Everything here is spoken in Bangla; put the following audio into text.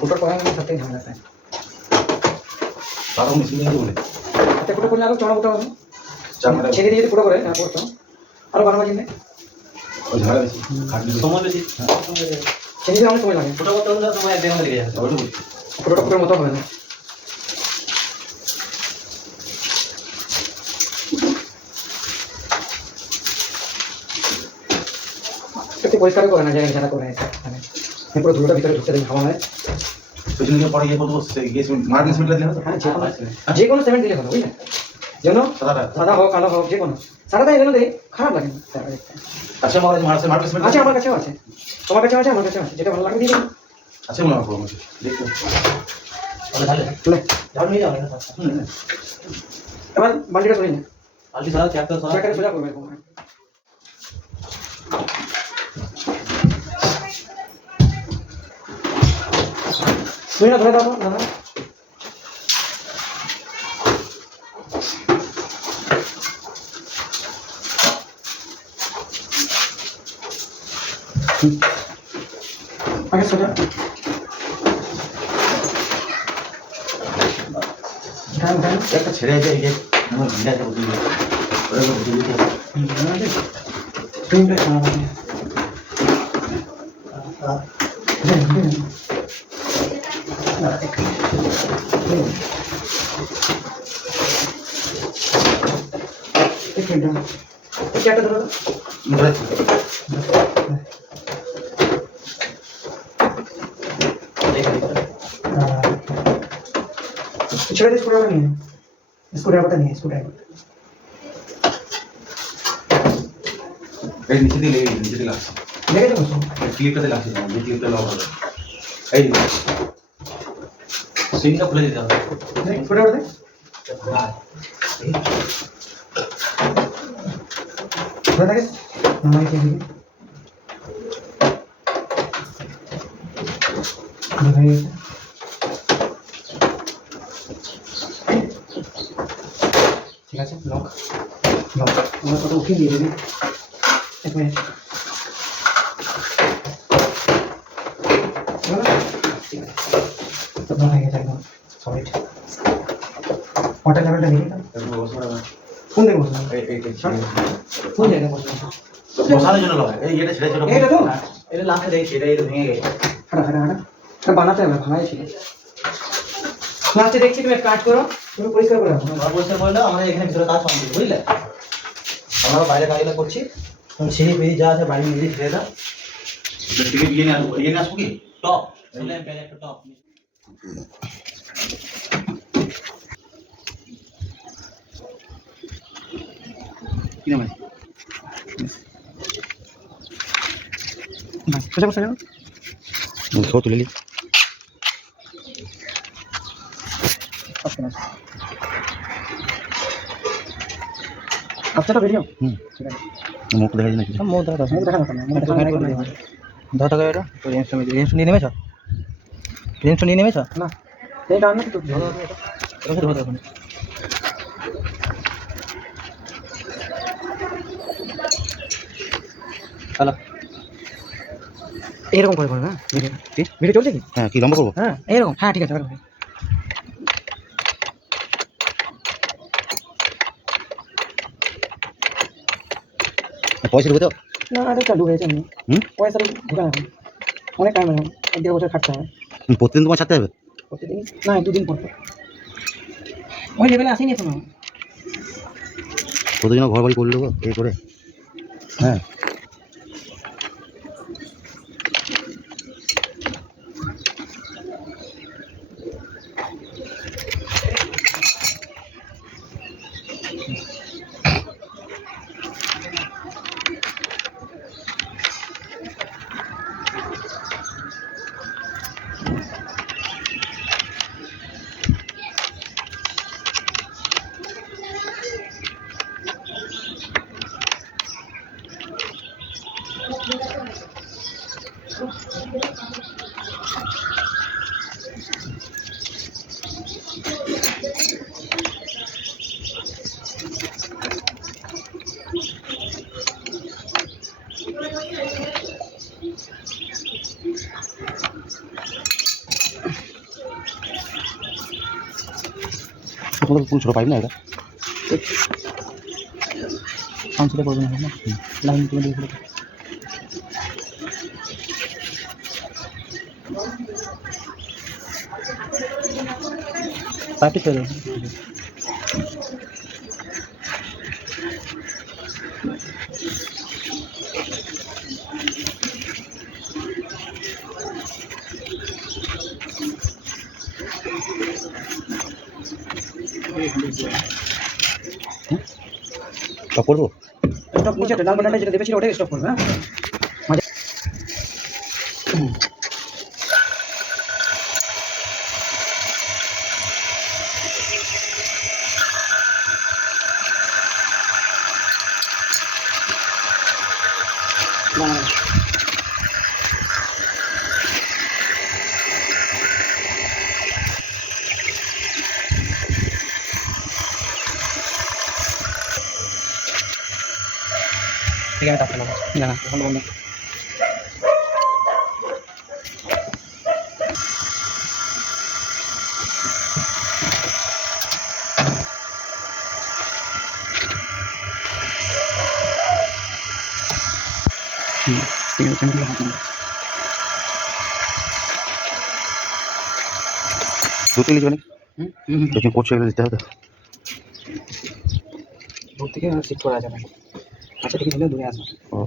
ফুটোর পড়া সব থেকে ঝামেলা আছে তারও মেশিন নিয়ে বলে আচ্ছা ফুটো করলে আরো চড়া ফুটো হবে ছেড়ে দিয়ে যদি ফুটো করে করতো আরো বানাবার জন্য ওই ঝামেলা বেশি সময় বেশি ছেড়ে দিলে অনেক সময় লাগে ফুটো করতে হলে সময় 1 ঘন্টা লেগে যাচ্ছে ফুটোটা ফুটোর মতো হবে না একটু পরিষ্কার করে না জায়গা যারা করে মানে পুরো ধুলোটা ভিতরে ঢুকতে দেবে হাওয়া হয় পেছনে গিয়ে পরে গিয়ে বলবো মার্বেল সিমেন্টটা দিলে হ্যাঁ যে কোনো সিমেন্ট দিলে ভালো বুঝলেন যেন সাদা হোক কালো হোক যে কোনো সাদাটা এগুলো দেয় খারাপ লাগে না আচ্ছা আমার কাছে মার্বেল সিমেন্ট আছে আমার কাছেও আছে তোমার কাছেও আছে আমার কাছেও আছে যেটা ভালো লাগে দিয়ে দেবো আছে মনে হয় আমার দেখো তুলে ঝাড়ু নিয়ে যাও না এবার বালতিটা সরিয়ে নে আলটি সারা চ্যাপ্টার সারা চ্যাকারে সোজা করবে এরকম তুই না ধরে দাও না না আগে সোজা ধান ধান একটা ছেড়ে যায় এই আমার ভিড়াটা বুঝি ওরা বুঝি দিতে প্রিন্টটা খারাপ আছে একটা ধরো ছেড়ে দিয়ে স্ক্রুড্রাইভার নিয়ে স্ক্রুড্রাইভারটা নিয়ে স্ক্রুড্রাইভার এই নিচে দিলে আসছে দেখে তো বসো ক্লিপটাতে লাগছে না এই ক্লিপটা লক হবে এই সিনটা খুলে দিতে হবে দেখ স্ক্রুড্রাইভার দেখ ধরে থাকিস নামাই কে দিবি ঠিক আছে লক লক আমরা কত উঠিয়ে দিয়ে দেবে এক মিনিট তো হয়ে গেছে একদম সলিড ওয়াটার লেভেলটা দেখি কোন দিকে বসবো কোন জায়গায় বসবো বসানোর জন্য লক এই এটা ছেড়ে ছিল এইটা তো এটা লাস্টে দেখছি এটা ভেঙে গেছে হাঁটা হাঁটা হাঁটা এটা বানাতে হবে ভাঙাই ছিল লাস্টে দেখছি তুমি এক কাজ করো তুমি পরিষ্কার করে রাখো ঘর পরিষ্কার করলে আমাদের এখানে ভিতরে কাজ কমপ্লিট বুঝলে আমরা বাইরে কাজগুলো করছি তুমি সিঁড়ি ফিড়ি যা আছে বাড়ি মিলিয়ে ছেড়ে দাও থেকে ইয়ে নিয়ে আসবো কি টপ শুনলে আমি একটা টপ কি নাম সোজা বসে যাও সব তুলে নি আচ্ছা ভিডিও ঠিক আছে মুখ দেখা যায় নাকি মুখ দেখা না মুখ দেখা না ধর টাকা এটা রেঞ্জ নিয়ে নেমেছ রেঞ্জ নিয়ে নেমেছ না এইটা আনো তো ধরো ধরো এখন হ্যালো এরকম করে না ভিডিও ভিডিও চলছে কি হ্যাঁ কি লম্বা করবো হ্যাঁ এরকম হ্যাঁ ঠিক আছে এরকম পয়সা ঢুকে তো না আরে চালু হয়েছে এমনি পয়সা ঢুকে না অনেক টাইম লাগে 1.5 বছর খাটতে হবে প্রতিদিন তোমার ছাড়তে হবে প্রতিদিন না 2 দিন পর পর ওই লেভেলে আসেনি এখনো প্রতিদিন ঘর বাড়ি করলো এই করে হ্যাঁ তোমাদের পুরো ছোট পাইপ না এটা কাউন্সিলে করবে না লাইন তুমি দিয়ে দিলে পাইপটি ছেড়ে দাও স্টপ করবো স্টপ নিচে ডান বাটনটা যেটা দেবে ছিল ওটাই স্টপ করবে, হ্যাঁ ঠিক আছে টাকা লাগা না না এখন বন্ধ ঠিক আছে তুমি হাত দাও 2-3 লিখবে নাকি যখন কোড সেগুলো দিতে হবে দূর থেকে শিফট করা যাবে, কাছে থেকে দিলে দূরে আসবে। ও